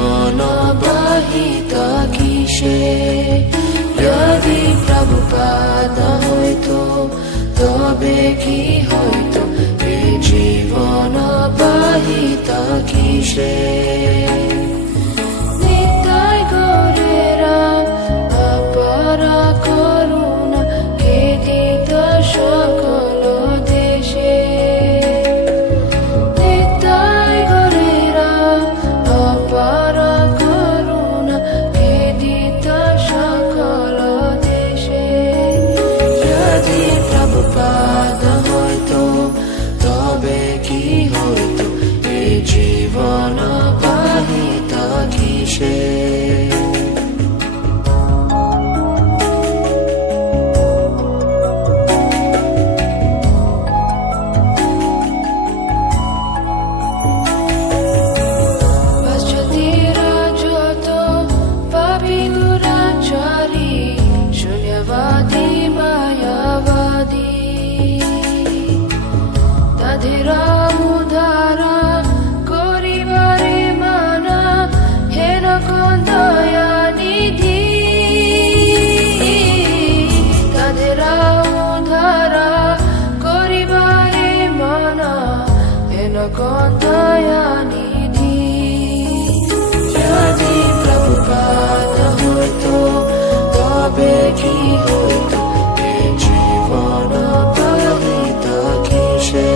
জীবন বাহিত কিসে যদি প্রভুপাদ হইতো তবে কি হইতো এই জীবন বাহিত কিসে নিতাই গৌরেরা অপারা করুণা কে দিত সকল দেশে নিতাই গৌরেরা অপারা করুণা কে দিত সকল দেশে যদি প্রভুপাদ হইতো তবে কি হইতো এই জীবন বাহিত কিসে যদি প্রভুপাদ হইতো তবে কি হইতো এই জীবন বাহিত কিসে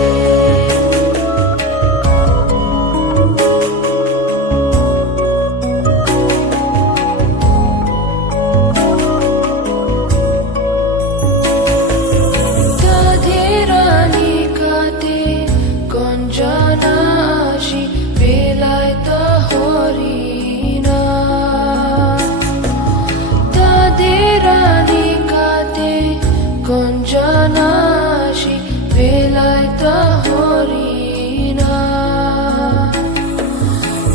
কঞ্জনাশি বেলায়ত হরিণা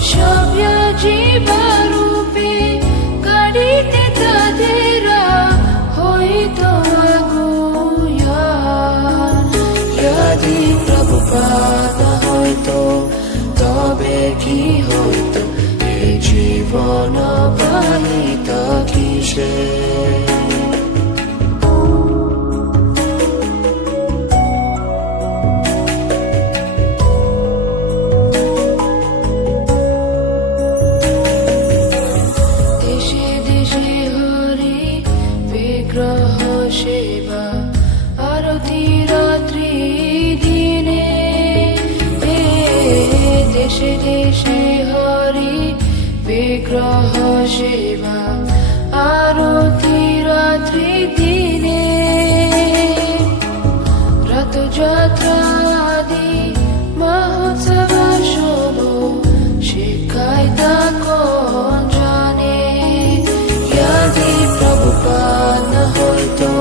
সব্য জীবরূপে কাড়িতে তাদেরা হইত আগুয়া যদি প্রভুপাদ হইতো তবে কি হইতো এই জীবন বাহিত কিসে সেবা আরতি রাত্রি দিনে দেশে দেশে হরি বিগ্রহ সেবা আরতি রাত্রি দিনে রথযাত্রা আদি মহোৎসব শুভ শিখায় তা কোন জানে যদি প্রভুপাদ হইতো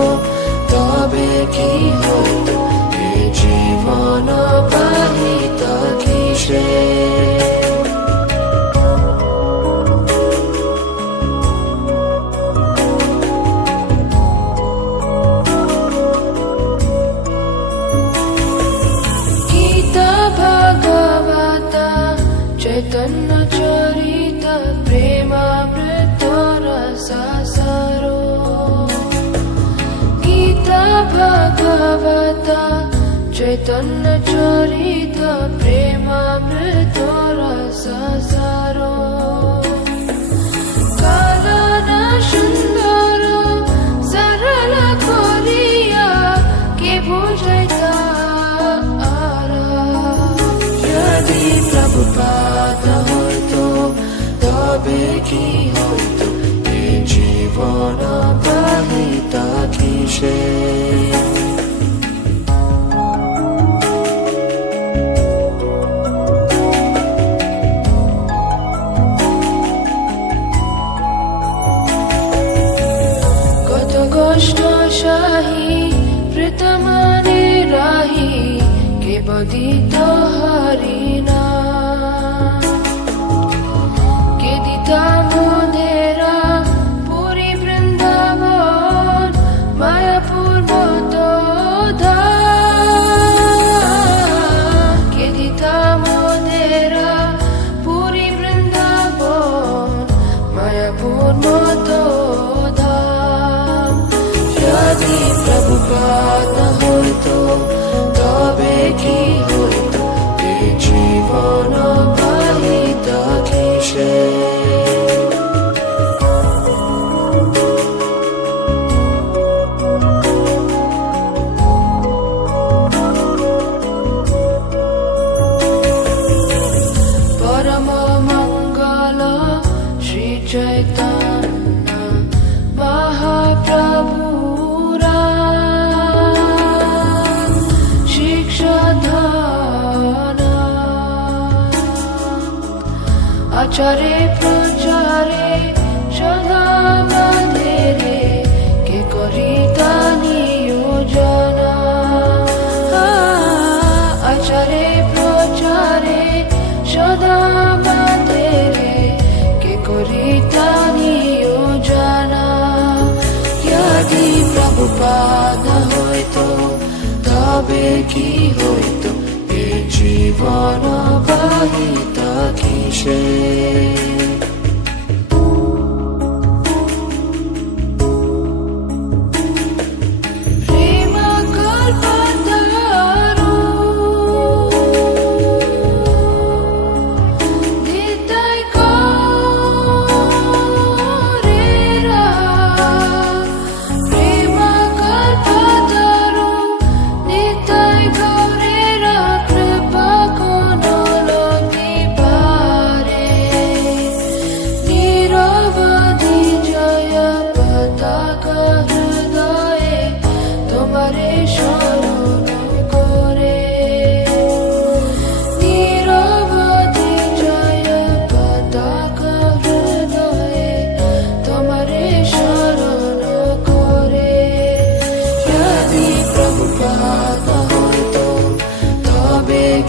তবে কি হইতো এই জীবন বাহিত কিসে গীতা ভাগবত চৈতন্য চরিত প্রেমামৃত রসাসারো গীতা ভাগবত চৈতন্য চরিত প্রেমামৃত রসাসারো কারণ সুন্দর সরল করিয়া কে বুঝাইতা যদি প্রভুপাদ হইতো তবে কি হইতো এই জীবন বাহিত কিসে কত কষ্ট শাহী প্রতমানে রাহি কে বদিত হরিণা কে দিতা মোদেরা পুরী বৃন্দাবন মায়াপুর বতোধা কে দিতা মোদেরা পুরী বৃন্দাবন প্রভুপাদ না হইতো তবে কি হইতো এই জীবন বাহিতা কিসে चैतन्य महाप्रभुरा शिक्षाधान आचारे प्रचारे सदा मधेरे के करिता नियोजना आचारे प्रचारे सदा मधेरे करिता नियोजना यदि प्रभुपाद हयतो तबे कि हयतो ए जीवन बाहिता किसे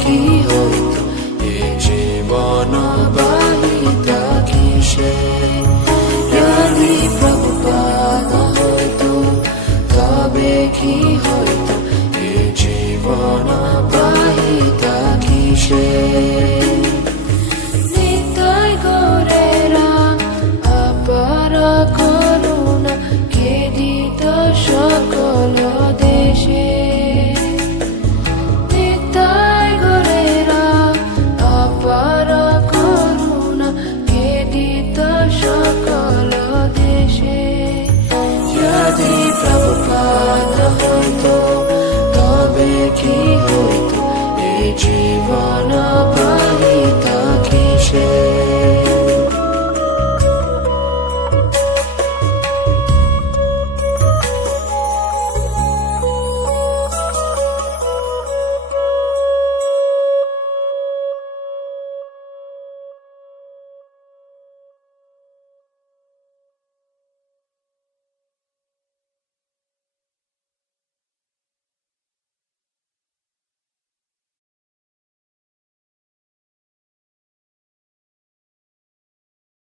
কি হইতো এ জীবন বাহিতা কিসে যদি প্রভুপাদ হইতো তবে কি হইতো এ জীবন বাহিতা কিসে